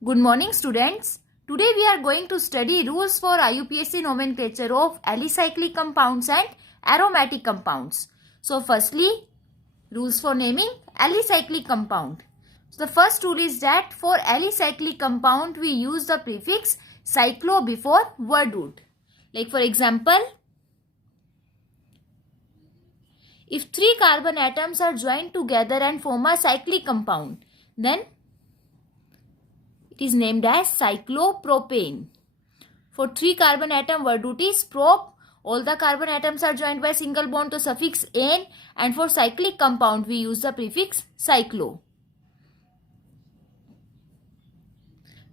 Good morning, students. Today we are going to study rules for IUPAC nomenclature of alicyclic compounds and aromatic compounds. So, firstly, rules for naming alicyclic compound. So, the first rule is that for alicyclic compound we use the prefix cyclo before word root. Like for example, if 3 carbon atoms are joined together and form a cyclic compound, then it is named as cyclopropane. For 3 carbon atom, word root is prop. All the carbon atoms are joined by single bond to suffix ane, and for cyclic compound we use the prefix cyclo.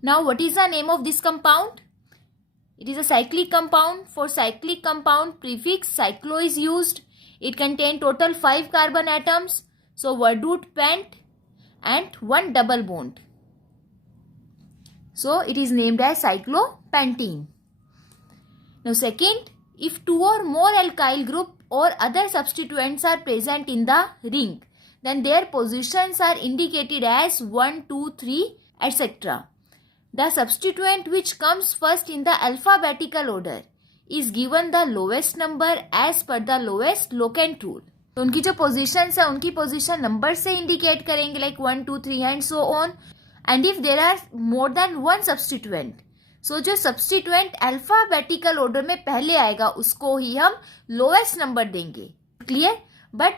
Now what is the name of this compound? It is a cyclic compound. For cyclic compound, prefix cyclo is used. It contains total 5 carbon atoms. So word root pent and 1 double bond. So it is named as cyclopentene. Now second, if 2 or more alkyl group or other substituents are present in the ring, then their positions are indicated as 1, 2, 3, etc. The substituent which comes first in the alphabetical order is given the lowest number as per the lowest locant rule. तो उनकी जो positions है उनकी position number से indicate करेंगे like 1, 2, 3 and so on. And if there are more than one substituent, so जो substituent alphabetical order में पहले आएगा उसको ही हम lowest number देंगे. Clear? But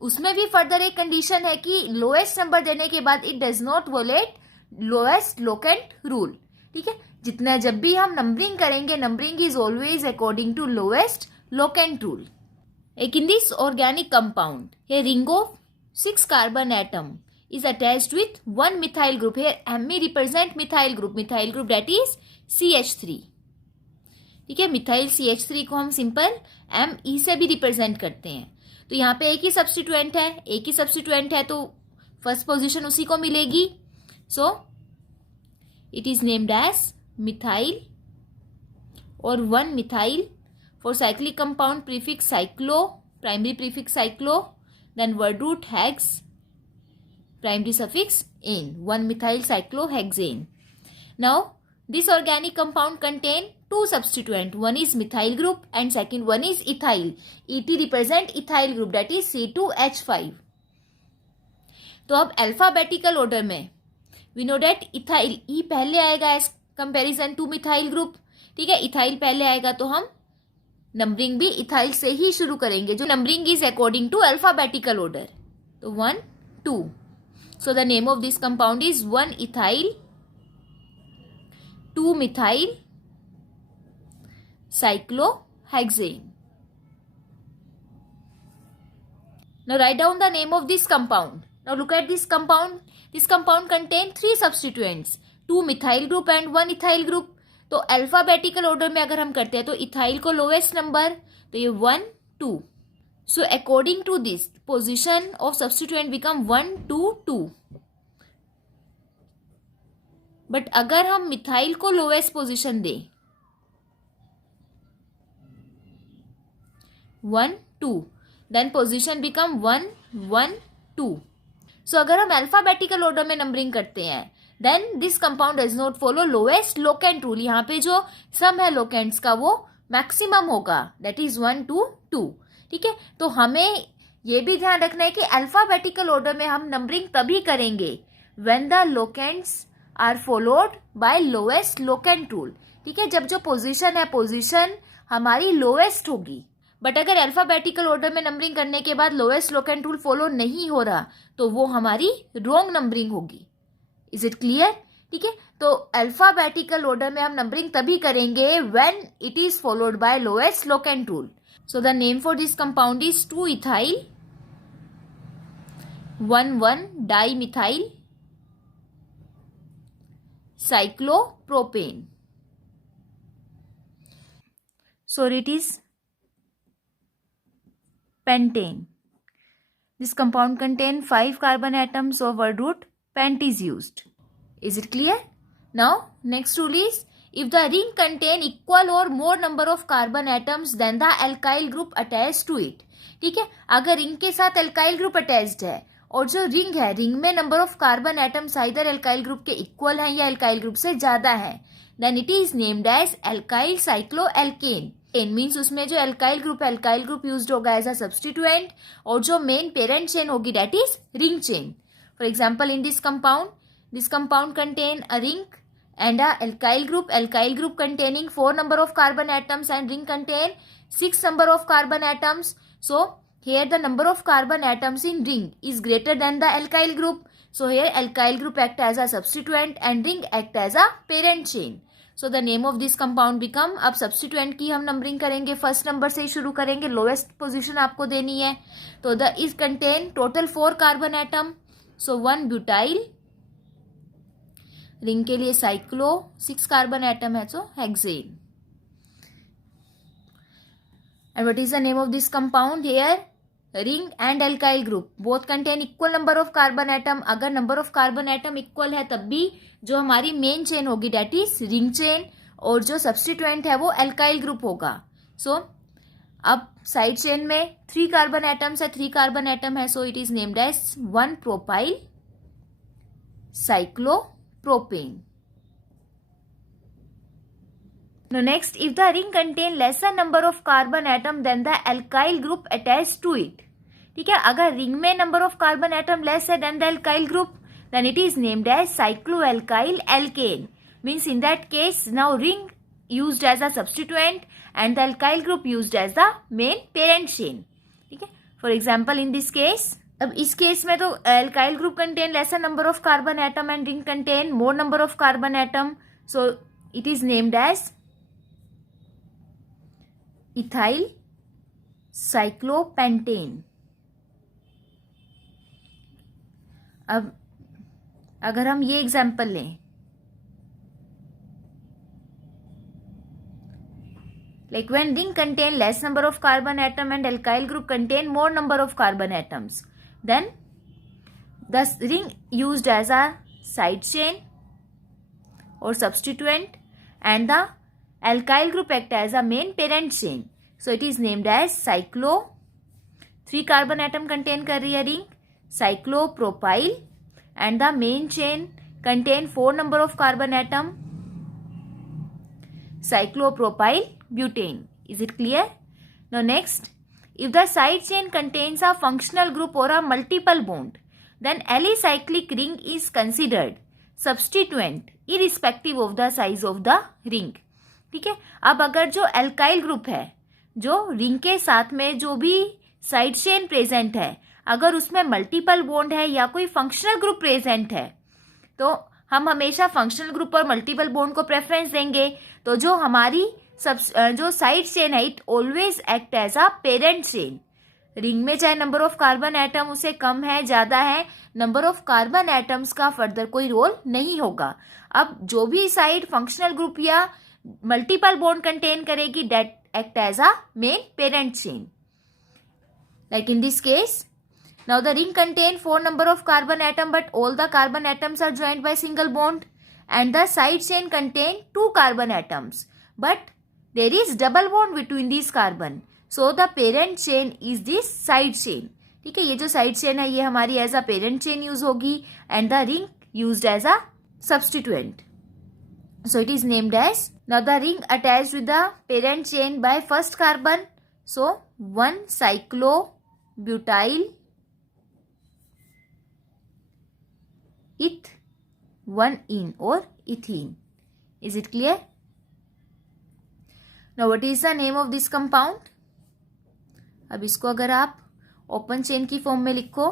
उसमें भी further एक condition है कि lowest number देने के बाद it does not violate lowest locant rule. ठीक है, जितना जब भी हम नंबरिंग करेंगे, numbering is always according to lowest locant rule. Like in this organic compound, a ring of 6 carbon atom is attached with one methyl group. Here Me represent methyl group that is CH3. ठीक है, methyl CH3 को हम simple Me से भी represent करते हैं. तो यहाँ पे एक ही सब्स्टिट्यूएंट है तो फर्स्ट पोजीशन उसी को मिलेगी. So it is named as methyl और 1 methyl. For cyclic compound prefix cyclo, primary prefix cyclo, then word root hex, primary suffix ane, 1 methyl cyclohexane. Now this organic compound contain 2 substituent. One is methyl group and second one is ethyl. Et represent ethyl group that is C2H5. तो अब alphabetical order में we know that ethyl E पहले आएगा as comparison to methyl group. ठीक है, ethyl पहले आएगा तो हम नंबरिंग भी ethyl से ही शुरू करेंगे. जो numbering is according to alphabetical order. तो 1, 2. So the name of this compound is 1 ethyl, 2 methyl cyclohexane. Now write down the name of this compound. Now look at this compound. This compound contains 3 substituents, 2 methyl group and 1 ethyl group. तो alphabetical order में अगर हम करते हैं तो ethyl को lowest number, तो ये 1, 2. So according to this, position of substituent become 1, 2, 2. But अगर हम मिथाइल को lowest position दें 1, 2, then position become 1, 1, 2. So अगर हम alphabetical order में numbering करते हैं then this compound does not follow lowest locant rule. यहाँ पे जो sum है locants का वो maximum होगा, that is 1, 2, 2. ठीक है, तो हमें ये भी ध्यान रखना है कि अल्फाबेटिकल ऑर्डर में हम नंबरिंग तभी करेंगे when the locants are followed by lowest locant rule. ठीक है, जब जो पोजीशन है पोजीशन हमारी लोएस्ट होगी. बट अगर अल्फाबेटिकल ऑर्डर में नंबरिंग करने के बाद लोएस्ट लोकेंट रूल फॉलो नहीं हो रहा तो वो हमारी रॉन्ग नंबरिंग होगी. Is it clear? ठीक है, तो अल्फाबेटिकल ऑर्डर में हम नंबरिंग तभी करेंगे when it is followed by lowest locant rule. So the name for this compound is 2-ethyl, 1,1-dimethyl cyclopropane. So it is pentane. This compound contains 5 carbon atoms, so word root pent is used. Is it clear? Now next rule is, if the ring contain equal or more number of carbon atoms than the alkyl group attached to it. ठीक है, अगर ring के साथ alkyl group attached है और जो ring है, ring में number of carbon atoms either alkyl group के इक्वल हैं या एल्काइल ग्रुप से ज्यादा है, then it is named as alkyl cycloalkane. An means उसमें जो एल्काइल ग्रुप यूज्ड होगा एज अ सब्स्टिट्यूएंट, और जो मेन पेरेंट चेन होगी that is ring chain. For example in this compound contain a ring and a alkyl group containing 4 number of carbon atoms and ring contain 6 number of carbon atoms. So here the number of carbon atoms in ring is greater than the alkyl group. So here alkyl group act as a substituent and ring act as a parent chain. So the name of this compound become, अब substituent की हम numbering करेंगे, first number से ही शुरू करेंगे, lowest position आपको देनी है. तो the is contain total 4 carbon atom. So 1 butyl, ring के लिए साइक्लो, 6 कार्बन एटम है so hexane. And what is the name of this compound? Here ring and alkyl group both contain equal number of carbon atom. अगर number of carbon atom equal है तब भी जो हमारी main chain होगी that is ring chain, और जो substituent है वो एल्काइल ग्रुप होगा. सो अब साइड चेन में 3 कार्बन एटम्स है, 3 कार्बन एटम है, so it is named as 1 propyl cyclopropane. Now next, if the ring contain lesser number of carbon atom than the alkyl group attached to it. ठीक है, अगर ring में number of carbon atom less है then the alkyl group, then it is named as cycloalkyl alkane. Means in that case now ring used as a substituent and the alkyl group used as the main parent chain. ठीक है, for example in this case, अब इस case में तो alkyl group contain lesser number of carbon atom and ring contain more number of carbon atom, so it is named as ethyl cyclopentane. अब अगर हम ये एग्जाम्पल लें, like when ring contain less number of carbon atom and alkyl group contain more number of carbon atoms, then the ring used as a side chain or substituent and the alkyl group act as a main parent chain. So it is named as cyclo, 3 carbon atom contain कर रही है ring, cyclopropyl, and the main chain contain 4 number of carbon atom, cyclopropyl butane. Is it clear? Now next, if the side chain contains a functional group or a multiple bond, then alicyclic ring is considered substituent irrespective of the size of the ring. ठीक है, अब अगर जो alkyl group है, जो ring के साथ में जो भी साइड चेन प्रेजेंट है, अगर उसमें मल्टीपल बॉन्ड है या कोई फंक्शनल ग्रुप प्रेजेंट है, तो हम हमेशा फंक्शनल ग्रुप और मल्टीपल बॉन्ड को प्रेफरेंस देंगे. तो जो हमारी जो साइड चेन है it always act as a parent chain. Ring में चाहे नंबर ऑफ कार्बन एटम उसे कम है ज्यादा है, नंबर ऑफ कार्बन एटम्स का फर्दर कोई रोल नहीं होगा. अब जो भी साइड फंक्शनल ग्रुप या मल्टीपल बॉन्ड कंटेन करेगी that act as a main parent chain. Like in this case, now the ring contain 4 number of carbon atom but all the carbon atoms are joined by single bond, and the side chain contain 2 carbon atoms but there is double bond between these carbon, so the parent chain is this side chain. ठीक है, ये जो side chain है ये हमारी as a parent chain use होगी and the ring used as a substituent. So it is named as, now the ring attached with the parent chain by first carbon, so 1 cyclobutyl eth 1 ene or ethene. Is it clear? Now what is the name of this compound? अब इसको अगर आप open chain की form में लिखो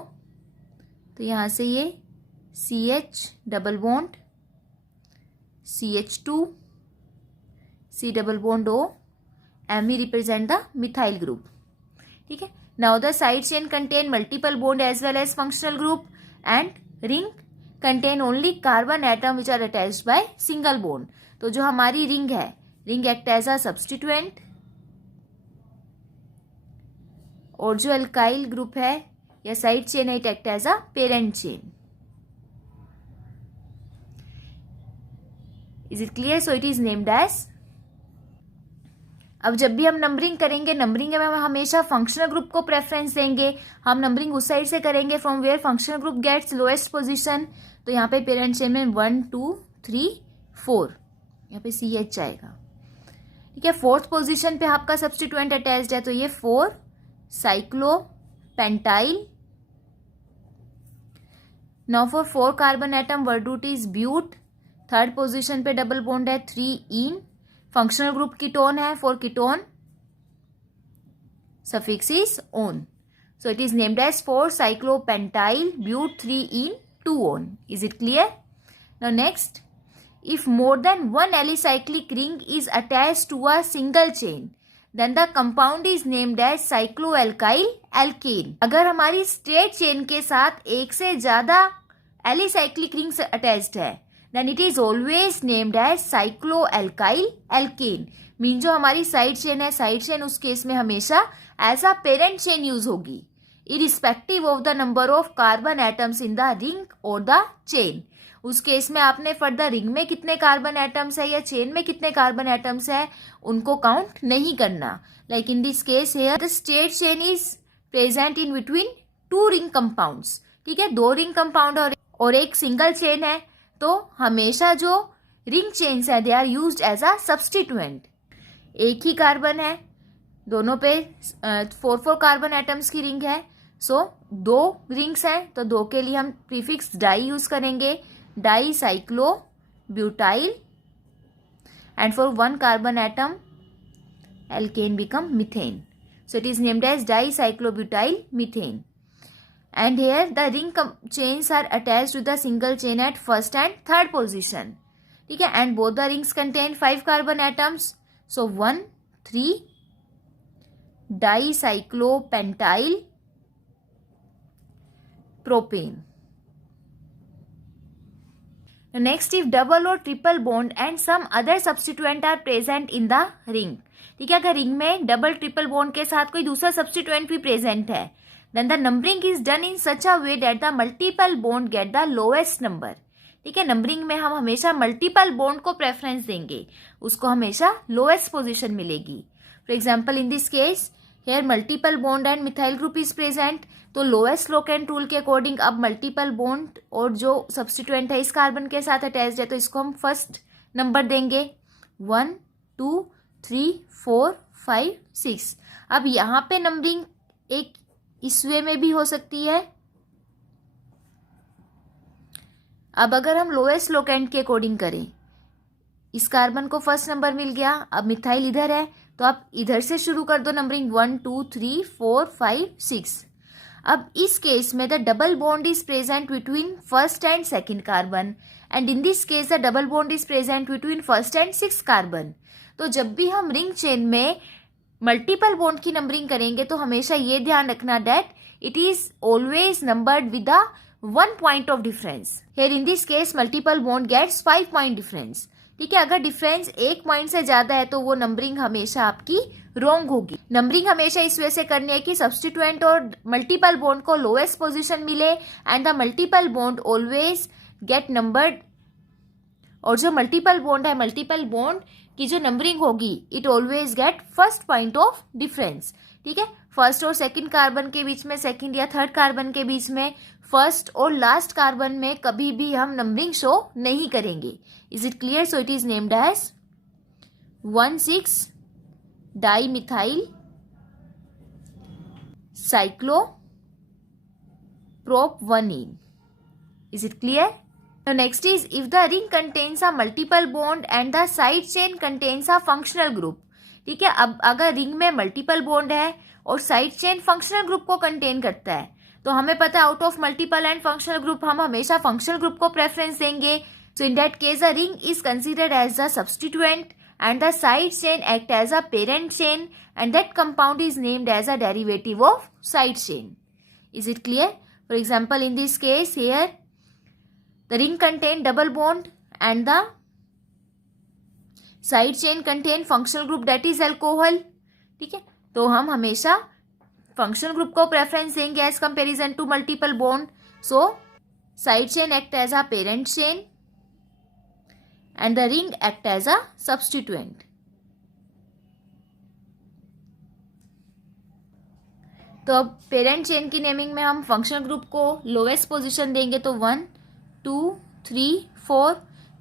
तो यहाँ से ये CH double bond CH2 C double bond O, Me represent the methyl group. ठीक है, now the side chain contain multiple bond as well as functional group and ring contain only carbon atom which are attached by single bond. तो जो हमारी ring है, ring act as a substituent, और जो alkyl group है या side chain है it act as a parent chain. Is it clear? So it is named as. अब जब भी हम नंबरिंग करेंगे, नंबरिंग में हम हमेशा फंक्शनल ग्रुप को प्रेफरेंस देंगे। हम नंबरिंग उस साइड से करेंगे from where functional group gets lowest position. तो यहाँ पे पेरेंट चेन में 1 2 3 4, यहाँ पे CH आएगा। ठीक है, फोर्थ पोजीशन पे आपका सब्स्टिट्यूएंट अटैच्ड है, तो ये 4 cyclopentyl. Now for 4 carbon atom word root is but. Third position पे डबल बॉन्ड है 3 इन। फंक्शनल ग्रुप कीटोन है, for ketone suffix is on. So it is named as 4 cyclopentyl but 3 in 2-on. Is it clear? Now next, if more than one alicyclic ring is attached to a single chain, then the compound is named as cycloalkyl alkane. अगर हमारी straight chain के साथ एक से ज्यादा alicyclic rings attached है, then it is always named as cycloalkyl alkane. Mean जो हमारी साइड चेन है, साइड चेन उस केस में हमेशा as a parent chain use होगी, irrespective of the number of carbon atoms in the ring और the chain. उस case में आपने फर्दर रिंग में कितने कार्बन एटम्स है या चेन में कितने कार्बन एटम्स है उनको काउंट नहीं करना। Like in this case here the straight chain is present in between 2 ring compounds. ठीक है, 2 रिंग कंपाउंड और एक सिंगल चेन है, तो हमेशा जो रिंग चेन्स है they are used as a substituent. एक ही कार्बन है, दोनों पे 4 कार्बन एटम्स की रिंग है, सो 2 रिंग्स हैं, तो 2 के लिए हम प्रीफिक्स डाई यूज करेंगे, di cyclo butyl. And for 1 carbon atom alkane become methane, so it is named as di cyclobutyl methane. And here the ring chains are attached to the single chain at first and third position. ठीक है, and both the rings contain 5 carbon atoms. So 1 3 dicyclopentyl propane. Next, if double or triple bond and some other substituent are present in the ring. ठीक है, अगर ring में double triple bond के साथ कोई दूसरा सब्स्टिट्यूएंट भी प्रेजेंट है, then the numbering is done in such a way that the multiple bond get the lowest number. ठीक है, नंबरिंग में हम हमेशा मल्टीपल बॉन्ड को प्रेफरेंस देंगे, उसको हमेशा लोएस्ट पोजीशन मिलेगी। For example in this case hair multiple bond and methyl group is present, तो लोएस्ट लोकेंट रूल के अकॉर्डिंग अब मल्टीपल बॉन्ड और जो सब्स्टिट्यूएंट है इस कार्बन के साथ अटैच्ड है, तो इसको हम फर्स्ट नंबर देंगे 1 2 3 4 5 6। अब यहाँ पे नंबरिंग एक इस वे में भी हो सकती है। अब अगर हम लोएस्ट लोकेंट के अकॉर्डिंग करें, इस कार्बन को फर्स्ट नंबर मिल गया, अब मिथाइल इधर है, तो आप इधर से शुरू कर दो नंबरिंग 1 2 3 4 5 6। अब इस केस में the double bond is present between first and second carbon, and in this case the double bond is present between first and 6 carbon. तो जब भी हम रिंग चेन में मल्टीपल बॉन्ड की नंबरिंग करेंगे तो हमेशा ये ध्यान रखना that it is always numbered with a 1 point of difference. Here in this case multiple bond gets 5 point difference. ठीक है, अगर डिफरेंस 1 पॉइंट से ज्यादा है तो वो नंबरिंग हमेशा आपकी रॉन्ग होगी। नंबरिंग हमेशा इस वजह से करनी है कि सब्स्टिट्यूएंट और मल्टीपल बॉन्ड को लोएस्ट पोजीशन मिले and the multiple bond always get numbered. और जो मल्टीपल बॉन्ड है, मल्टीपल बॉन्ड की जो नंबरिंग होगी it always get first point of difference. ठीक है, फर्स्ट और सेकंड कार्बन के बीच में, सेकंड या थर्ड कार्बन के बीच में, फर्स्ट और लास्ट कार्बन में कभी भी हम नंबरिंग शो नहीं करेंगे। Is it clear? So it is named as 1,6 dimethyl cyclopropene. Is it clear? Now next is if the ring contains a multiple bond and the side chain contains a functional group. ठीक है, अब अगर ring में multiple bond है और side chain functional group को contain करता है, तो हमें पता है out of multiple and functional group हम हमेशा फंक्शनल ग्रुप को प्रेफरेंस देंगे। So in that case the ring is considered as the substituent and the side chain act as a parent chain and that compound is named as a derivative of side chain. Is it clear? For example, in this case here the ring contain double bond and the side chain contain functional group that is alcohol. ठीक है, तो हम हमेशा functional group को preference देंगे as comparison to multiple bond. So side chain act as a parent chain and the ring act as a substituent. तो अब parent chain की नेमिंग में हम फंक्शनल ग्रुप को लोवेस्ट पोजीशन देंगे, तो 1 2 3 4,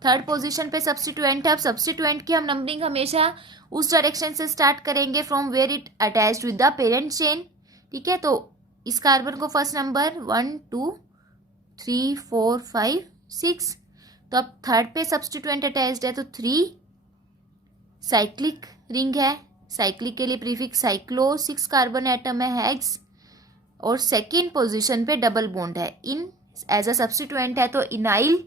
थर्ड पोजीशन पे सब्स्टिट्यूएंट है। अब सब्स्टिट्यूएंट की हम नंबरिंग हमेशा उस डायरेक्शन से स्टार्ट करेंगे from where it attached with the parent chain. ठीक है, तो इस कार्बन को फर्स्ट नंबर 1 2 3 4 5 6, तो अब थर्ड पे सब्स्टिट्यूएंट अटैच्ड है तो 3, साइक्लिक रिंग है, साइक्लिक के लिए प्रीफिक्स साइक्लो, 6 कार्बन एटम है हेक्स, और सेकेंड पोजीशन पे डबल बॉन्ड है इन, एज अ सब्स्टिट्यूएंट है तो enyl.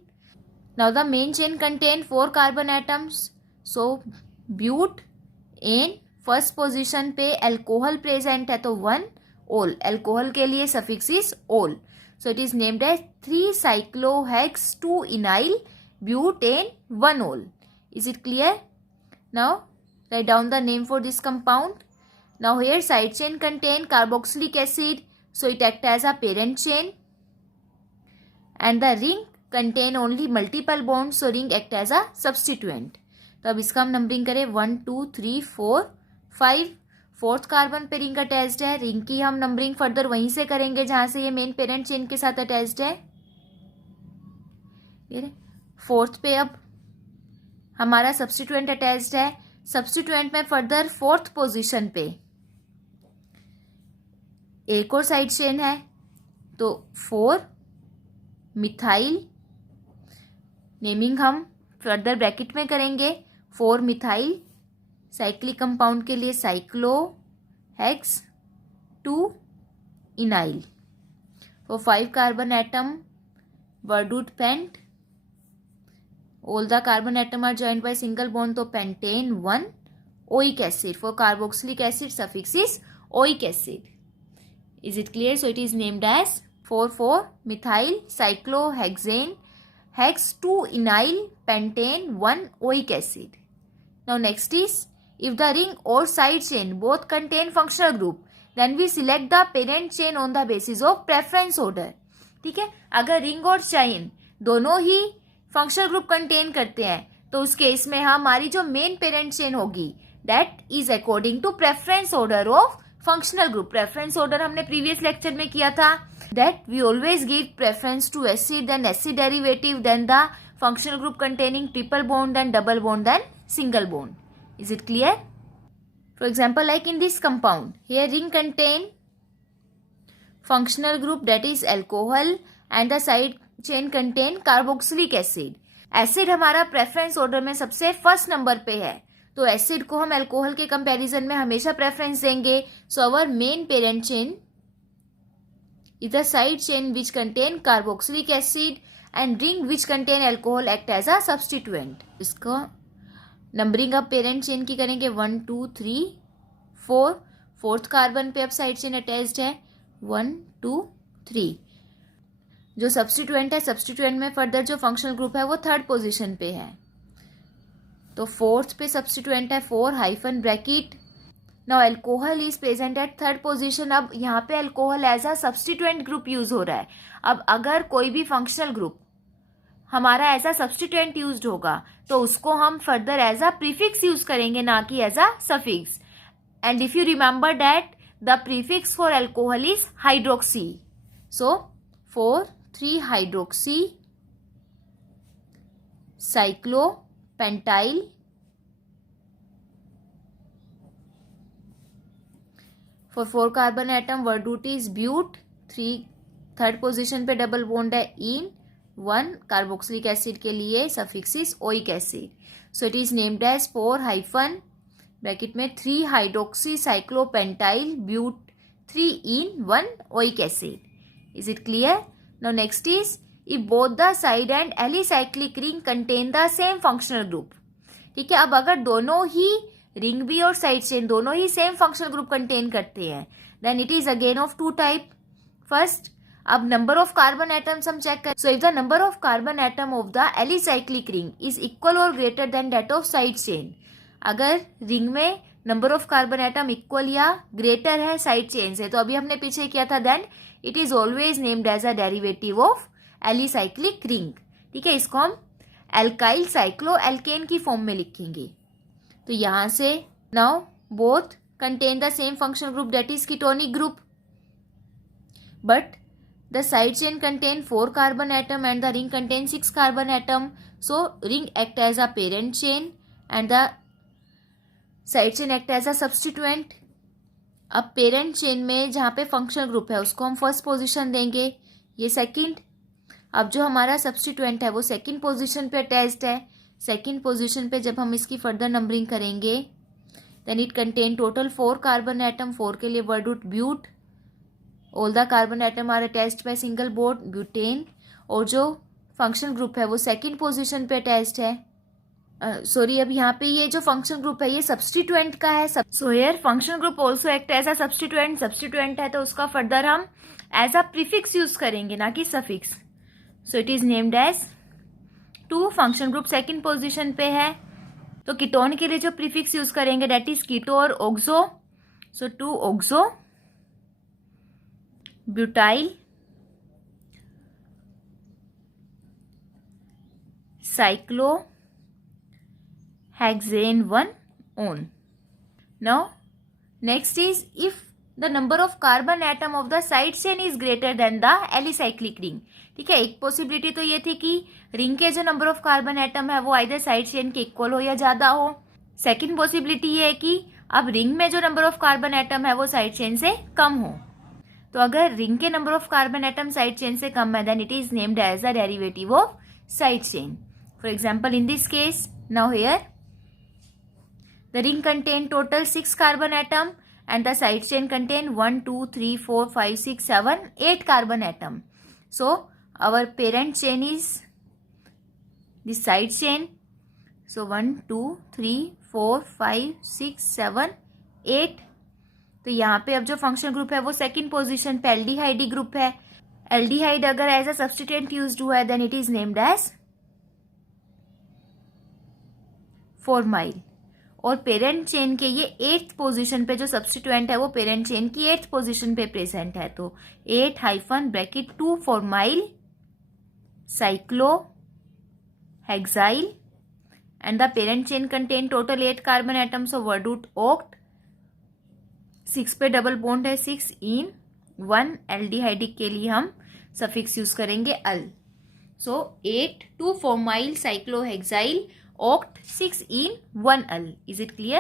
Now the main chain contain 4 carbon atoms, so but. In first position पे अल्कोहल प्रेजेंट है तो 1 ओल, अल्कोहल के लिए suffix is ol, so it is named as 3 cyclohex 2 enyl butane 1 ol. Is it clear? Now write down the name for this compound. Now here side chain contain carboxylic acid, so it act as a parent chain, and the ring contain only multiple bonds, so ring act as a substituent. तो अब इसका हम numbering करें 1 2 3 4 5, fourth carbon पे ring attached है, ring की हम numbering further वहीं से करेंगे जहां से ये मेन पेरेंट चेन के साथ अटैच्ड है। फोर्थ पे अब हमारा सब्स्टिट्यूएंट अटैच्ड है, सब्स्टिट्यूएंट में फर्दर फोर्थ पोजीशन पे एक और साइड चेन है तो 4 मिथाइल, नेमिंग हम फर्दर ब्रैकेट में करेंगे, 4 मिथाइल साइक्लिक कंपाउंड के लिए साइक्लो हेक्स 2 इनाइल, तो 5 carbon atom word root pent, all the carbon atom are joined by single bond, तो pentane 1 oic acid, for carboxylic acid suffix is oic acid. Is it clear? So it is named as 4 methyl cyclohexane hex 2 enyl pentane 1 oic acid. Now next is, if the ring or side chain both contain functional group, then we select the parent chain on the basis of preference order. ठीक है, अगर ring और chain दोनों ही functional group contain करते हैं तो उस case में हमारी जो मेन पेरेंट चेन होगी that is according to preference order of functional group. Preference order हमने प्रीवियस लेक्चर में किया था, that we always give preference to acid, then acid derivative, then the functional group containing triple bond, then double bond, then single bond. Is it clear? For example, like in this compound, here ring contain functional group that is alcohol and the side chain contain carboxylic acid. Acid हमारा preference order में सबसे first number पे है, तो acid को हम alcohol के comparison में हमेशा प्रेफरेंस देंगे. So our main parent chain is the side chain which contain carboxylic acid and ring which contain alcohol act as a substituent. इसका नंबरिंग अब पेरेंट चेन की करेंगे 1 2 3 4. फोर्थ कार्बन पे अब साइड चेन अटैच्ड है 1 2 3. जो substituent है, substituent में फर्दर जो फंक्शनल ग्रुप है वो थर्ड पोजीशन पे है, तो फोर्थ पे सब्स्टिट्यूएंट है 4 hyphen bracket. Now alcohol is present at third position. अब यहाँ पे alcohol as a substituent group use हो रहा है. अब अगर कोई भी फंक्शनल ग्रुप हमारा एज अ सब्स्टिट्यूएंट यूज होगा तो उसको हम further as a prefix use करेंगे, ना कि as a suffix. And if you remember that the prefix for alcohol is hydroxy, so 4 3 hydroxy cyclopentyl for 4 carbon atom word root is but. 3 third position पे double bond है ene 1 carboxylic acid के लिए suffix is oic acid. So it is named as 4 hyphen bracket में 3 hydroxy cyclopentyl but 3 ene 1 oic acid. Is it clear? Now next is, if both the side and alicyclic ring contain the same functional group. ठीक है, अब अगर दोनों ही ring भी और side chain दोनों ही सेम फंक्शनल ग्रुप कंटेन करते हैं, then it is again of 2 type. First, अब नंबर ऑफ कार्बन एटम्स हम चेक करें. So if the number of carbon atom of the alicyclic ring is equal और greater than that of side chain, अगर ring में number of carbon atom equal या greater है side chain से, तो अभी हमने पीछे किया था, then it is always named as a derivative of alicyclic ring. ठीक है, इसको हम एल्काइल साइक्लो एल्केन की फॉर्म में लिखेंगे. तो यहां से now both contain the same functional group that is ketonic group. but the side chain contain 4 carbon atom and the ring contains 6 carbon atom. So ring act as a parent chain and the side chain act as a substituent. अब parent chain में जहाँ पे functional group है उसको हम first position देंगे, ये second. अब जो हमारा सब्स्टिट्यूएंट है वो सेकंड पोजीशन पे अटैच्ड है. सेकंड पोजीशन पे जब हम इसकी फर्दर नंबरिंग करेंगे then it contain total 4 carbon atom. 4 के लिए word root but. All the carbon atom are attached by single bond butane. और जो फंक्शनल ग्रुप है वो सेकंड पोजीशन पे अटैच्ड है. सॉरी अब यहाँ पे ये जो फंक्शन ग्रुप है ये सब्स्टिट्यूएंट का है. So here function group also act as a substituent. Substituent है तो उसका फर्दर हम एज अ प्रीफिक्स यूज करेंगे ना कि suffix. So it is named as 2. Function group second position पे है तो कीटोन के लिए जो प्रीफिक्स यूज करेंगे दैट इज कीटो और oxo. So 2 oxo butyl cyclo hexane 1 on. Now next is if the number of carbon atom of the side chain is greater than the alicyclic ring. ठीक है, एक possibility तो ये थी कि ring के जो नंबर ऑफ कार्बन एटम है वो आइदर साइड चेन के इक्वल हो या ज्यादा हो. सेकेंड पॉसिबिलिटी ये है कि अब रिंग में जो नंबर ऑफ कार्बन एटम है वो साइड चेन से कम हो. तो अगर रिंग के number of carbon atom side chain से कम है then it is named as a derivative of side chain. For example in this case now here the ring contain total 6 carbon atom and the side chain contain 1, 2, 3, 4, 5, 6, 7, 8 carbon atom. So our parent chain is the side chain. So 1, 2, 3, 4, 5, 6, 7, 8. तो यहाँ पे अब जो functional group है वो second position पे aldehyde group है. Aldehyde अगर एज अ सब्स्टिट्यूएंट यूज्ड हुआ है then it is named as formyl. और पेरेंट चेन के ये 8th पोजीशन पे जो सब्स्टिट्यूएंट है वो पेरेंट चेन की 8th पोजीशन पे प्रेजेंट है. तो 8-(2) formyl cyclohexyl and the parent chain contain total 8 carbon atom. So word root oct. 6 पे डबल बॉन्ड है 6 इन 1. एल्डिहाइड के लिए हम सफिक्स यूज करेंगे अल. सो 8-2 formyl cyclo hexyl oct 6 in 1 al. Is it clear?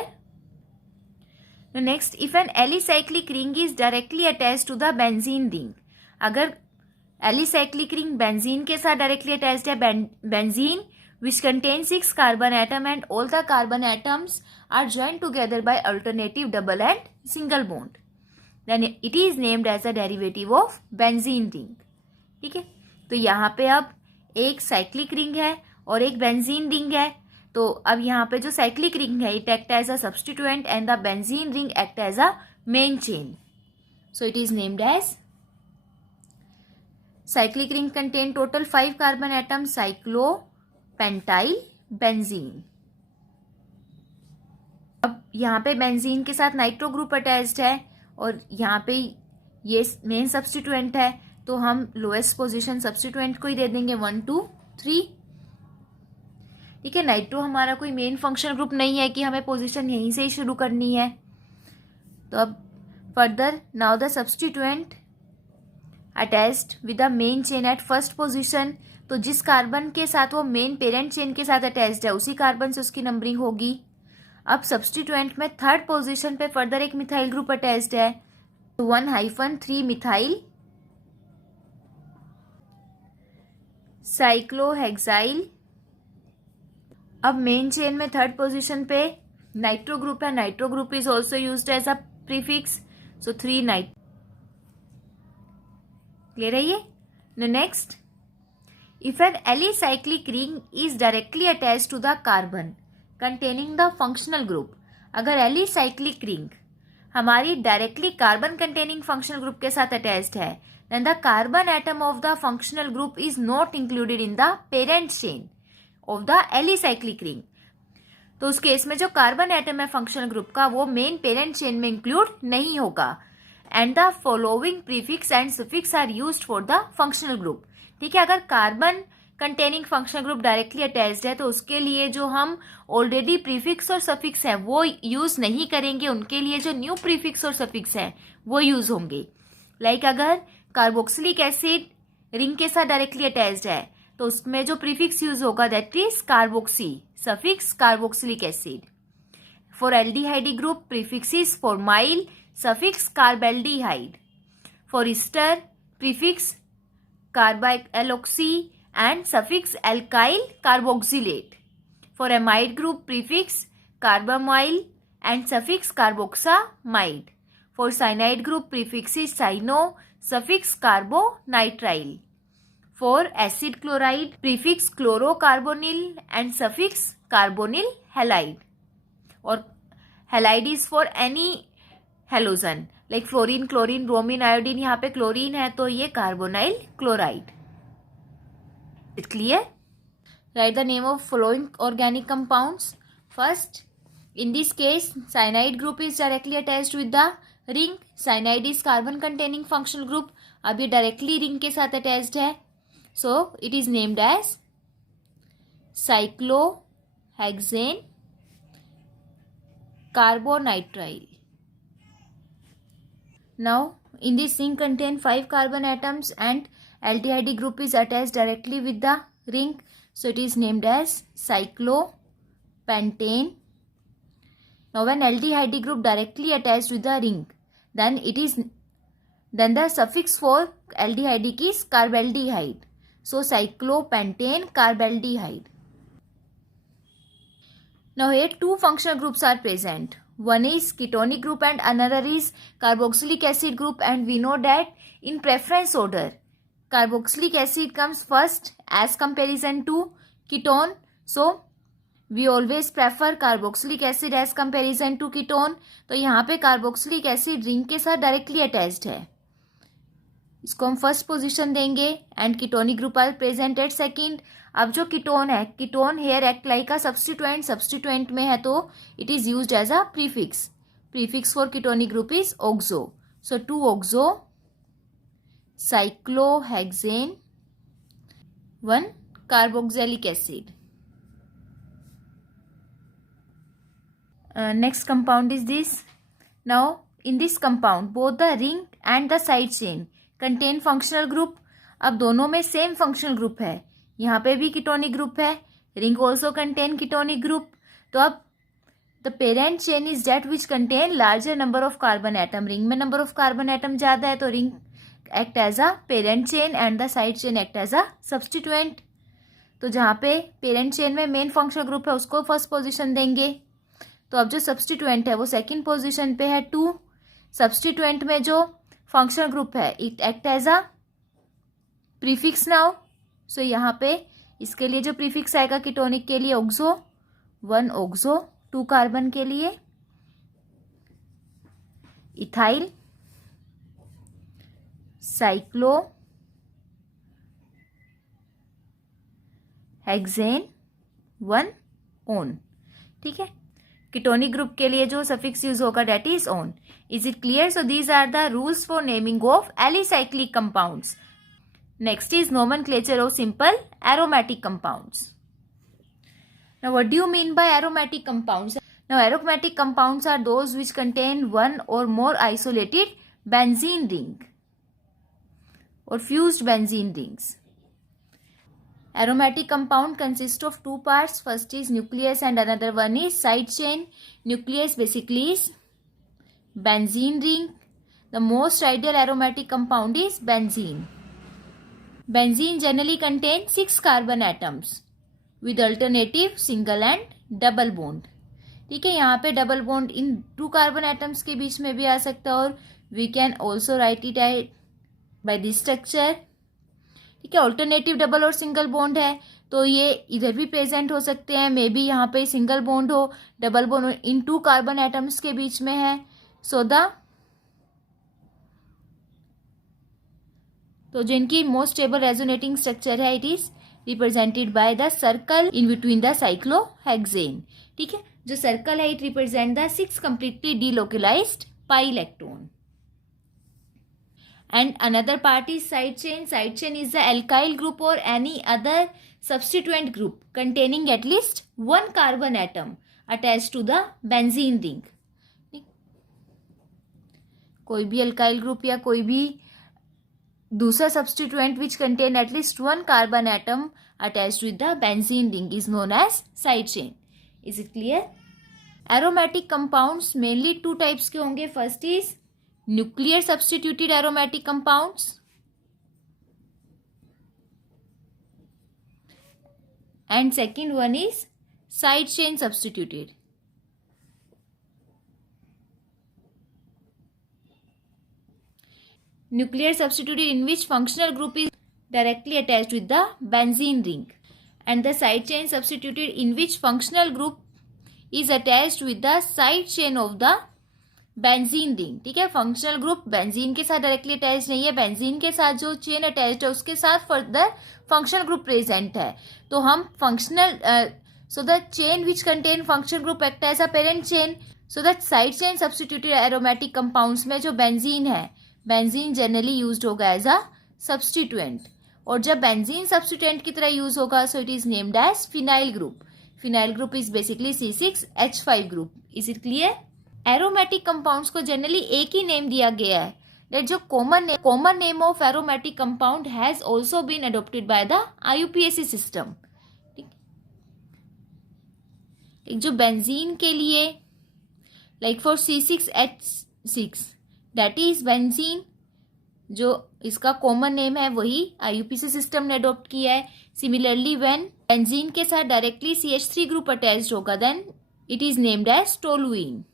Now next, if an alicyclic ring is directly attached to the benzene ring. अगर alicyclic ring benzene के साथ directly attached है benzene which contains 6 carbon atom and all the carbon atoms are joined together by alternative double and single bond, then it is named as a derivative of benzene ring. ठीक है, तो यहाँ पे अब एक cyclic ring है और एक बेंजीन रिंग है. तो अब यहाँ पे जो साइक्लिक रिंग है it act as a substituent and the benzene ring act as a main chain. So it is named as cyclic ring contain total 5 carbon atom cyclopentyl benzene. अब यहाँ पे बेंजीन के साथ nitro group attached है और यहाँ पे ये मेन सब्स्टिट्यूएंट है तो हम लोएस्ट पोजीशन सब्स्टिट्यूएंट को ही दे देंगे 1, 2, 3. ठीक है, नाइट्रो हमारा कोई मेन फंक्शनल ग्रुप नहीं है कि हमें पोजीशन यहीं से ही शुरू करनी है. तो अब further now the substituent attached with the main chain at first position. तो जिस कार्बन के साथ वो मेन पेरेंट चेन के साथ अटैच्ड है उसी कार्बन से उसकी नंबरिंग होगी. अब सब्स्टिट्यूएंट में थर्ड पोजीशन पे फर्दर एक मिथाइल ग्रुप अटैच्ड है. तो 1-3 मिथाइल साइक्लोहेक्साइल. अब मेन चेन में थर्ड पोजीशन पे नाइट्रो ग्रुप है. Nitro group is also used as a prefix. So 3 नाइट. क्लियर है ये. Next, if an alicyclic ring is directly attached to the carbon containing the functional group. अगर alicyclic ring हमारी directly carbon containing functional group के साथ attached है then the carbon atom of the functional group is not included in the parent chain of the alicyclic ring. तो उस case में जो carbon atom है फंक्शनल ग्रुप का वो मेन पेरेंट चेन में इंक्लूड नहीं होगा. And the following prefix and suffix are used for the functional group. ठीक है, अगर carbon containing functional group directly attached है तो उसके लिए जो हम ऑलरेडी प्रीफिक्स और सफिक्स है वो यूज नहीं करेंगे. उनके लिए जो न्यू प्रीफिक्स और सफिक्स है वो यूज होंगे. लाइक अगर कार्बोक्सिलिक एसिड रिंग के साथ डायरेक्टली अटैच्ड है तो उसमें जो प्रीफिक्स यूज होगा that is carboxy, suffix carboxylic acid. For aldehyde group prefix is formyl, suffix carbaldehyde. For ester prefix carbyloxy and suffix alkyl carboxylate. For amide group prefix carbamyl and suffix carboxamide. For cyanide group prefix is cyano, suffix carbonitrile. For acid chloride prefix chlorocarbonyl and suffix carbonyl halide. Or halide is for any halogen like fluorine, chlorine, bromine, iodine. यहाँ पे chlorine है तो ये carbonyl chloride. Is it clear? Write the name of following organic compounds. First, in this case, cyanide group is directly attached with the ring. Cyanide is carbon containing functional group. अब ये directly ring के साथ attached है. So it is named as cyclohexane carbonitrile. Now in this ring contain 5 carbon atoms and aldehyde group is attached directly with the ring. So it is named as cyclopentane. Now when aldehyde group directly attached with the ring, then the suffix for aldehyde is carbaldehyde. So cyclopentane carbaldehyde. Now here two functional groups are present. One is ketonic group and another is carboxylic acid group, and we know that in preference order carboxylic acid comes first as comparison to ketone. So we always prefer carboxylic acid as comparison to ketone. तो यहाँ पे carboxylic acid ring के साथ directly attached है, इसको हम first position देंगे. And ketonic group are present at second. अब जो कीटोन है, ketone here act like a substituent, substituent में है तो it is used as a prefix. Prefix for ketonic group is oxo. So two oxo cyclohexane 1 carboxylic acid. Next compound is this. Now in this compound both the ring and the side chain contain functional group. अब दोनों में same functional group है. यहाँ पे भी ketonic group है. Ring also contain ketonic group. तो अब the parent chain is that which contain larger number of carbon atom. Ring में नंबर ऑफ कार्बन एटम ज़्यादा है तो ring act as a parent chain and the side chain act as a substituent. तो जहाँ पे parent chain में main functional group है उसको फर्स्ट पोजिशन देंगे. तो अब जो सब्स्टिट्यूएंट है वो सेकंड पोजीशन पे है 2. सब्स्टिट्यूएंट में जो फंक्शनल ग्रुप है it act as a prefix now. So यहाँ पे इसके लिए जो प्रीफिक्स आएगा कीटोनिक के लिए ऑक्सो 1 ऑक्सो 2 कार्बन के लिए, इथाइल, साइक्लो हेक्सेन 1 ओन. ठीक है, कीटोनिक ग्रुप के लिए जो सफिक्स यूज होगा that is one. Is it clear? So these are the rules for naming of alicyclic compounds. Next is nomenclature of simple aromatic compounds. Now what do you mean by aromatic compounds? Now aromatic compounds are those which contain 1 or more isolated benzene ring or fused benzene rings. Aromatic compound consists of 2 parts. First is nucleus and another one is side chain. Nucleus basically is benzene ring. The most ideal aromatic compound is benzene. Benzene generally contains 6 carbon atoms with alternative single and double bond. ठीक है, यहाँ पे double bond in 2 carbon atoms के बीच में भी आ सकता है और we can also write it by this structure. ठीक है, ऑल्टरनेटिव डबल और सिंगल बॉन्ड है तो ये इधर भी प्रेजेंट हो सकते हैं. मे बी यहाँ पे सिंगल बॉन्ड हो, double bond in 2 carbon atoms के बीच में है. सो तो जिनकी मोस्ट स्टेबल रेजोनेटिंग स्ट्रक्चर है it is represented by the circle in between the cyclohexane. ठीक है, जो सर्कल है it represent the 6 completely delocalised pi electron. And another part is side chain. Side chain is the alkyl group or any other substituent group containing at least 1 carbon atom attached to the benzene ring. कोई भी alkyl group या कोई भी दूसरा substituent which contain at least one carbon atom attached with the benzene ring is known as side chain. Is it clear? Aromatic compounds mainly two types के होंगे. First is nuclear substituted aromatic compounds and second one is side chain substituted. Nuclear substituted in which functional group is directly attached with the benzene ring, and the side chain substituted in which functional group is attached with the side chain of the benzene ring. ठीक है, functional group benzene के साथ directly attach नहीं है, benzene के साथ जो chain attached है उसके साथ फर्दर फंक्शनल ग्रुप प्रेजेंट है. तो हम functional so the chain which contain functional group act as a parent chain. So that side chain substituted aromatic compounds में जो बेंजीन है, बेंजीन जनरली यूज्ड होगा एज अ सब्सटीट्यूएंट. और जब benzene substituent की तरह यूज होगा so it is named as phenyl group. Phenyl group is basically C6H5 group. Is it clear? Aromatic compounds को जनरली एक ही नेम दिया गया है. दैट जो common name of aromatic compound has also been adopted by the IUPAC system. ठीक, जो benzene के लिए like for C6H6 that is benzene, जो इसका कॉमन नेम है वही IUPAC सिस्टम ने अडॉप्ट किया है. सिमिलरली व्हेन बेंजीन के साथ डायरेक्टली CH3 ग्रुप अटैच्ड होगा then it is named as toluene.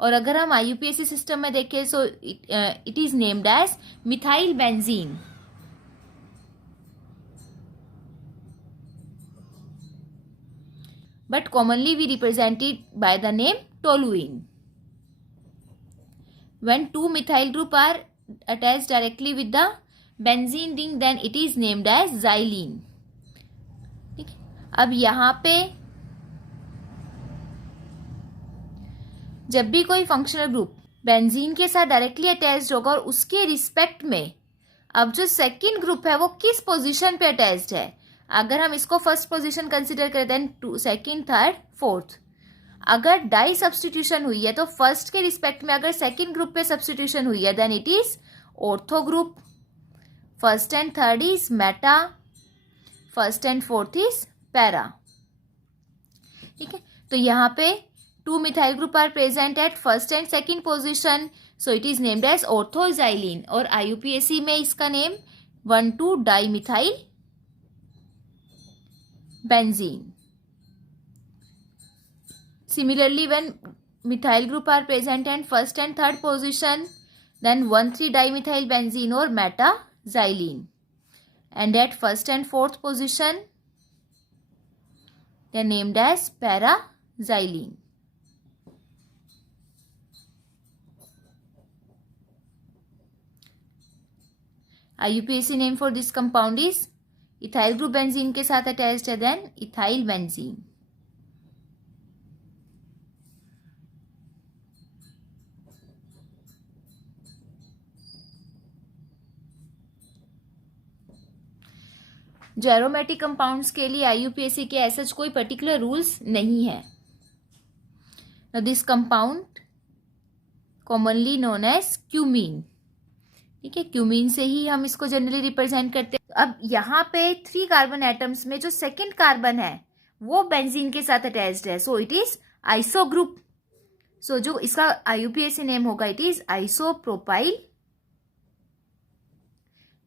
और अगर हम IUPAC सिस्टम में देखें so it is named as methyl benzene. But commonly we represented by the name toluene. When two methyl group are attached directly with the benzene ring then it is named as xylene. ठीक है, अब यहां पे जब भी कोई functional group benzene के साथ डायरेक्टली अटैच्ड होगा और उसके रिस्पेक्ट में अब जो सेकंड ग्रुप है वो किस पोजीशन पे अटैच्ड है, अगर हम इसको फर्स्ट पोजीशन कंसीडर करें देन सेकंड, थर्ड, फोर्थ. अगर डाई सब्सटीट्यूशन हुई है तो फर्स्ट के रिस्पेक्ट में अगर सेकंड ग्रुप पे सब्सटीट्यूशन हुई है then it is ortho group. First and third is meta, first and fourth is para. ठीक है, तो यहाँ पे two methyl group are present at first and second position, so it is named as orthoxylene. और IUPAC में इसका name 1,2-dimethyl benzene. Similarly, when methyl group are present at first and third position, then 1,3-dimethyl benzene or metaxylene. And at first and fourth position, they are named as paraxylene. IUPAC name for this compound is ethyl group benzene के साथ attached है then ethyl benzene. जो aromatic compounds के लिए IUPAC के ऐसा कोई particular rules नहीं है. This compound commonly known as cumene. ठीक है, क्यूमीन से ही हम इसको जनरली रिप्रेजेंट करते हैं. अब यहाँ पे 3 कार्बन एटम्स में जो सेकंड कार्बन है वो बेंजीन के साथ अटैच्ड है, so it is iso group. So जो इसका IUPAC नेम होगा it is isopropyl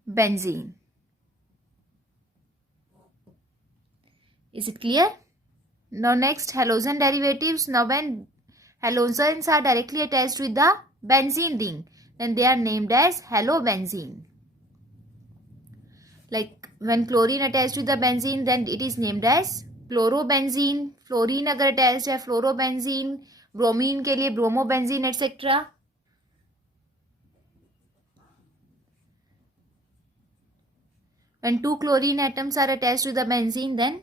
benzene. Is it clear? Now next halogen derivatives. Now when halogens are directly attached with the benzene ring then they are named as halobenzene. Like when chlorine attached with the benzene then it is named as chlorobenzene. Fluorine अगर attached है fluorobenzene. Bromine के लिए bromobenzene etc. When 2 chlorine atoms are attached to the benzene then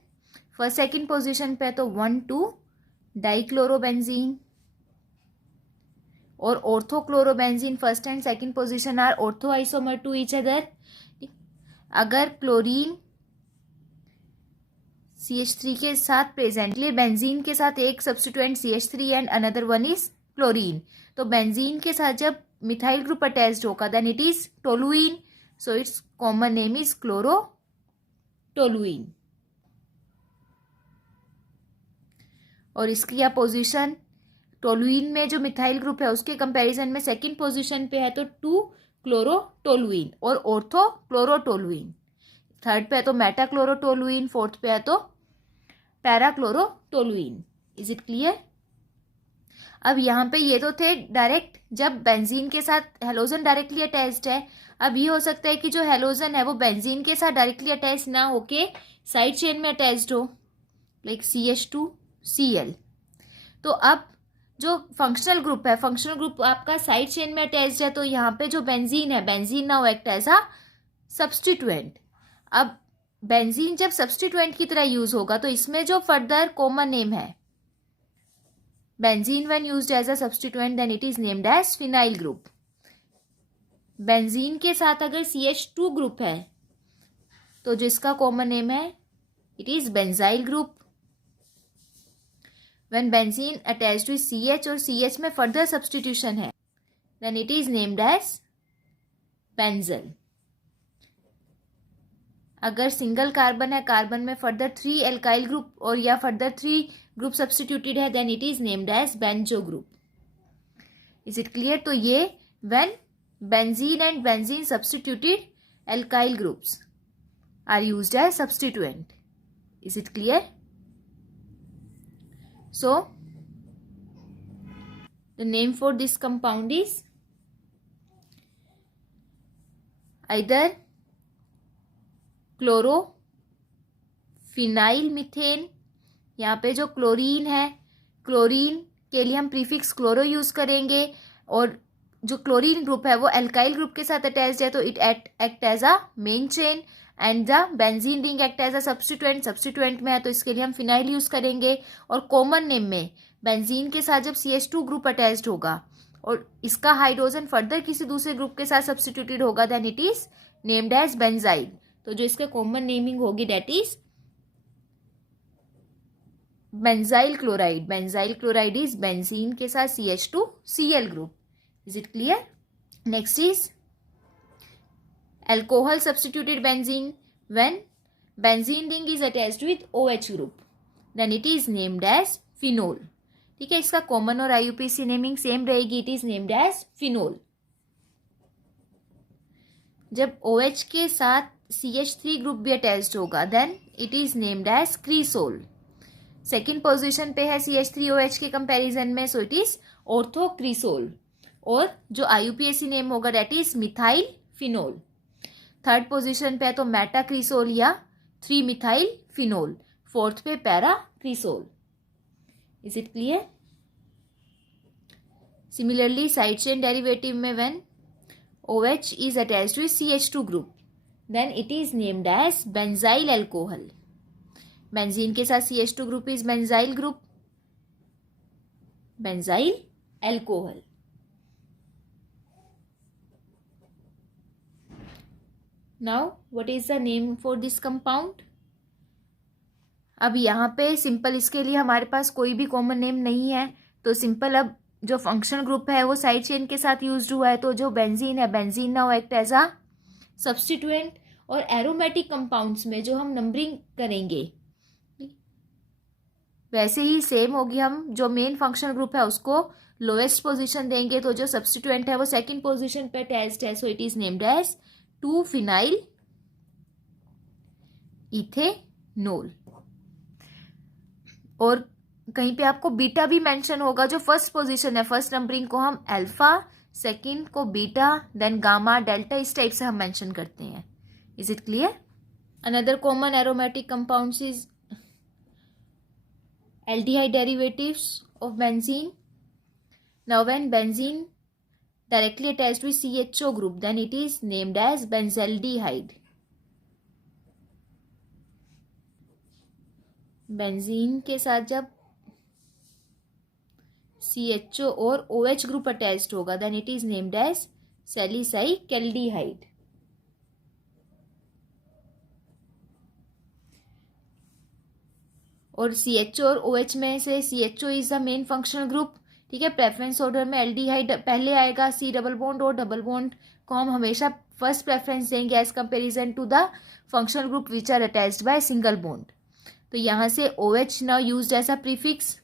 first second position पे तो 1,2-dichlorobenzene. और orthochlorobenzene first and second position are ortho isomer to each other. अगर chlorine CH3 के साथ presently benzene के साथ एक substituent CH3 and another one is chlorine, तो बेंजीन के साथ जब मिथाइल ग्रुप अटैच्ड होगा then it is toluene. So its common name is chlorotoluene. और इसकी यह पोजीशन टोलुइन में जो मिथाइल ग्रुप है उसके कंपैरिजन में सेकंड पोजीशन पे है, तो 2 क्लोरोटोलुइन और ऑर्थो क्लोरोटोलुइन। थर्ड पे है तो मेटा क्लोरोटोलुइन, फोर्थ पे है तो para chlorotoluene. Is it clear? अब यहाँ पे ये तो थे डायरेक्ट जब बेंजीन के साथ हेलोजन डायरेक्टली अटैच्ड है। अब ये हो सकता है कि जो हेलोजन है वो बेंजीन के साथ डायरेक्टली अटैच ना होके साइड चेन में अटैच्ड हो, लाइक CH2Cl। तो अब जो फंक्शनल ग्रुप है, फंक्शनल ग्रुप आपका साइड चेन में अटैच्ड है, तो यहाँ पे जो बेंजीन है, benzene now act as a substituent. अब बेंजीन जब सब्स्टिट्यूएंट की तरह यूज होगा तो इसमें जो फर्दर कॉमन नेम है, benzene when used as a substituent then it is named as phenyl group. Benzene के साथ अगर CH2 ग्रुप है तो जिसका कॉमन नेम है it is benzyl group. When benzene attached with CH और CH में फर्दर सब्स्टिट्यूशन है then it is named as benzal. अगर सिंगल कार्बन है, कार्बन में फर्दर 3 एल्काइल ग्रुप और या फर्दर 3 ग्रुप सब्स्टिट्यूटेड है then it is named as benzo group. Is it clear? तो ये when benzene and benzene substituted alkyl groups are used as substituent. Is it clear? So the name for this compound is either chlorophenyl methane. यहाँ पे जो chlorine है, chlorine के लिए हम prefix chloro use करेंगे, और जो क्लोरीन ग्रुप है वो एल्काइल ग्रुप के साथ अटैच्ड है तो it act as a main chain and the benzene ring act as a substituent. Substituent में है तो इसके लिए हम फिनाइल यूज करेंगे। और कॉमन नेम में बेंजीन के साथ जब CH2 ग्रुप अटैच्ड होगा और इसका हाइड्रोजन फर्दर किसी दूसरे ग्रुप के साथ सब्स्टिट्यूटेड होगा then it is named as benzyl. तो जो इसके कॉमन नेमिंग होगी that is benzyl chloride. Benzyl chloride is benzene के साथ CH2Cl group. Is it clear? Next is alcohol substituted benzene. When benzene ring is attached with OH group then it is named as phenol। ठीक है, इसका common और IUPAC naming same रहेगी, it is named as phenol. जब OH के साथ CH3 group भी attached होगा then it is named as cresol. Second position पे है CH3OH के कंपैरिजन में, सो इट इज ऑर्थोक्रीसोल। और जो IUPAC नेम होगा that is methyl phenol. Third position पे है तो मेटाक्रीसोल या 3 मिथाइल फिनोल। फोर्थ पे paracresol. Is it clear? Similarly side chain derivative में when OH is attached with CH2 group then it is named as benzyl alcohol। Benzene के साथ CH2 group is benzyl group, benzyl alcohol. Now what is the name for this compound? अब यहाँ पे simple इसके लिए हमारे पास कोई भी कॉमन नेम नहीं है, तो सिंपल अब जो फंक्शनल ग्रुप है वो साइड चेन के साथ यूज्ड हुआ है, तो जो बेंजीन है, benzene now act as a substituent. और एरोमेटिक कंपाउंड्स में जो हम नंबरिंग करेंगे वैसे ही सेम होगी, हम जो मेन फंक्शनल ग्रुप है उसको लोएस्ट पोजीशन देंगे, तो जो सब्स्टिट्यूएंट है वो सेकंड पोजीशन पे अटैच्ड है, so it is named as two phenyl ethanol. और कहीं पे आपको बीटा भी मेंशन होगा, जो फर्स्ट पोजीशन है, फर्स्ट नंबरिंग को हम अल्फा, सेकंड को बीटा, देन गामा, डेल्टा, इस टाइप से हम मेंशन करते हैं। Is it clear? Another common aromatic compounds is aldehyde derivatives of benzene. Now when benzene directly attached with CHO group then it is named as benzaldehyde। Benzene के साथ जब CHO और OH group attached होगा then it is named as salicylaldehyde. और CHO और OH में से CHO is the main functional group. ठीक है, प्रेफरेंस ऑर्डर में एल्डिहाइड पहले आएगा, C डबल बॉन्ड और डबल बॉन्ड को हम हमेशा फर्स्ट प्रेफरेंस देंगे as comparison to the functional group which are attached by single bond. तो यहाँ से OH now used as a prefix.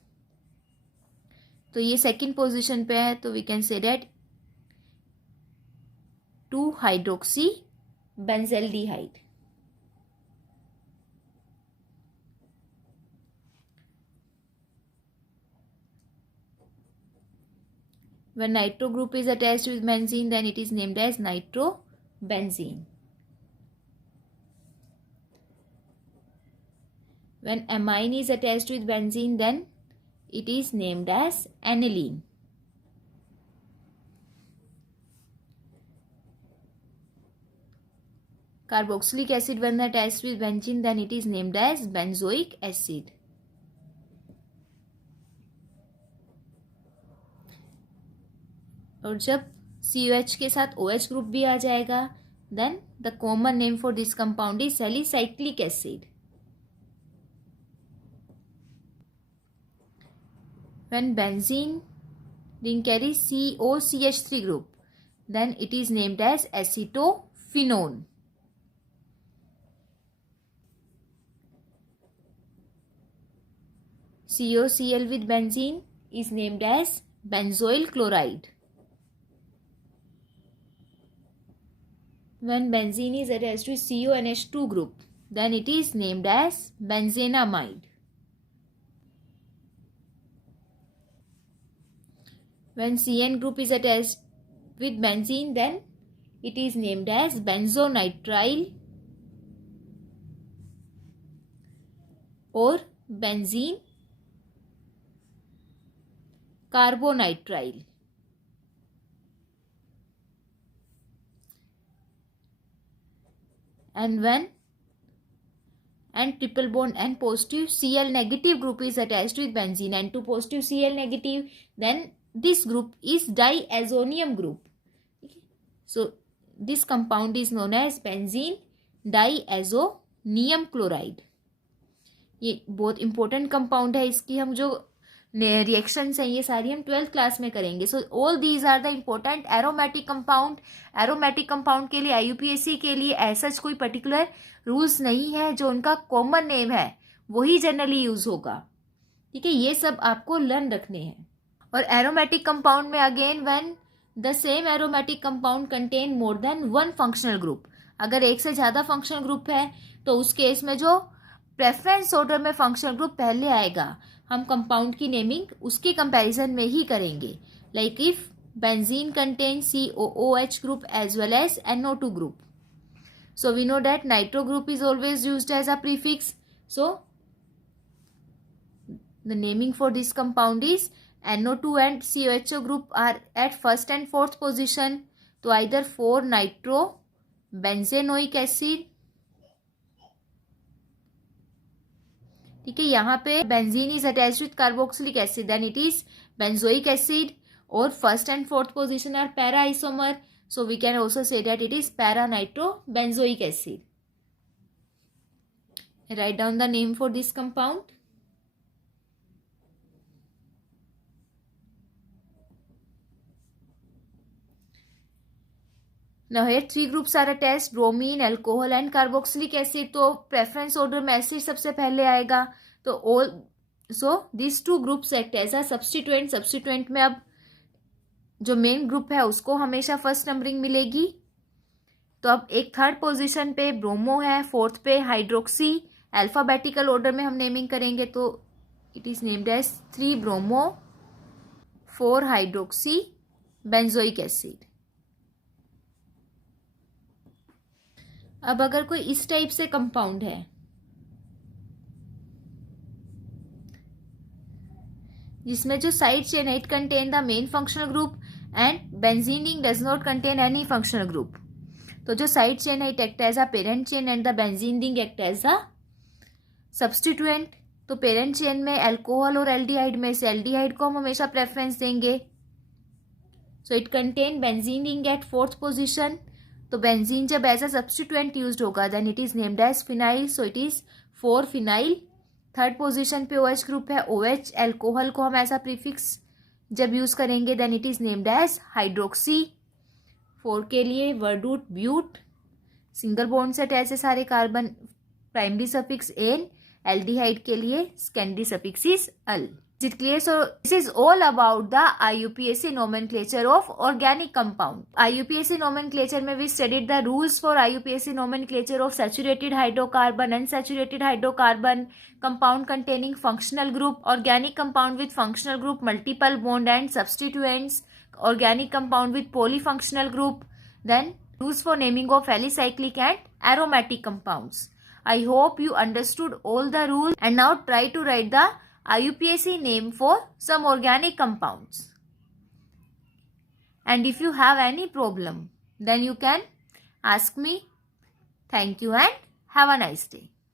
तो ये सेकेंड पोजिशन पे है. तो we can say that two hydroxy benzaldehyde. When nitro group is attached with benzene, then it is named as nitrobenzene. When amine is attached with benzene, then it is named as aniline. Carboxylic acid when attached with benzene, then it is named as benzoic acid. और जब COH के साथ OH group भी आ जाएगा, then the common name for this compound is salicylic acid. When benzene ring carries COCH3 group, then it is named as acetophenone. COCl with benzene is named as benzoyl chloride. When benzene is attached with CONH2 group, then it is named as benzenamide. When CN group is attached with benzene, then it is named as benzonitrile or benzene carbonitrile. And when triple bond N positive Cl negative group is attached with benzene and 2 positive Cl negative, then this group is diazonium group. So this compound is known as benzene diazonium chloride. ये बहुत important compound है. इसकी हम जो reactions हैं ये सारी हम 12th क्लास में करेंगे. So all these are the important aromatic compound. Aromatic compound के लिए IUPAC के लिए ऐसा कोई पर्टिकुलर रूल्स नहीं है. जो उनका कॉमन नेम है वही जनरली यूज होगा. ठीक है, ये सब आपको लर्न रखने हैं. और एरोमेटिक कंपाउंड में again when the same aromatic compound contain more than one functional group, अगर एक से ज़्यादा फंक्शनल ग्रुप है तो उस केस में जो प्रेफरेंस ऑर्डर में फंक्शनल ग्रुप पहले आएगा हम कंपाउंड की नेमिंग उसके कंपैरिजन में ही करेंगे. Like if benzene contain COOH group as well as NO2 group. So we know that nitro group is always used as a prefix. So the naming for this compound is NO2 and COHO group are at first and fourth position. तो either 4-nitro benzenoic acid. ठीक है, यहाँ पे benzene is attached with carboxylic acid, then it is benzoic acid. और first and fourth position are para isomer. So we can also say that it is para-nitrobenzoic acid. Write down the name for this compound. Now here 3 groups are attached: bromine, alcohol and carboxylic acid. तो preference order में acid सबसे पहले आएगा. तो all so these 2 groups act as a substituent. Substituent में अब जो main group है उसको हमेशा फर्स्ट नंबरिंग मिलेगी. तो अब एक थर्ड पोजीशन पे ब्रोमो है, फोर्थ पे हाइड्रोक्सी. अल्फाबेटिकल ऑर्डर में हम नेमिंग करेंगे तो it is named as 3 bromo 4 hydroxy benzoic acid. अब अगर कोई इस टाइप से कंपाउंड है जिसमें जो side chain it contain the main functional group and benzene ring does not contain any functional group. तो जो साइड चेन है it act as a parent chain and the benzene ring act as a substituent. तो parent chain में alcohol और aldehyde में से aldehyde को हम हमेशा प्रेफरेंस देंगे. So it contain benzene ring at fourth position. तो बेंजीन जब एज अ सब्सटीट्यूएंट यूज होगा then it is named as phenyl. So it is 4 phenyl. Third position पे OH ग्रुप है. OH अल्कोहल को हम ऐसा प्रीफिक्स जब यूज करेंगे then it is named as hydroxy 4 के लिए वर्डूट ब्यूट, सिंगल बॉन्ड से अटैच है सारे कार्बन, प्राइमरी सफिक्स एल, एल्डिहाइड के लिए secondary suffix is al. Is it clear? So this is all about the IUPAC nomenclature of organic compound. IUPAC nomenclature में we studied the rules for IUPAC nomenclature of saturated hydrocarbon, unsaturated hydrocarbon, compound containing functional group, organic compound with functional group, multiple bond and substituents, organic compound with polyfunctional group, then rules for naming of alicyclic and aromatic compounds. I hope you understood all the rules and now try to write the IUPAC name for some organic compounds. And if you have any problem, then you can ask me. Thank you and have a nice day.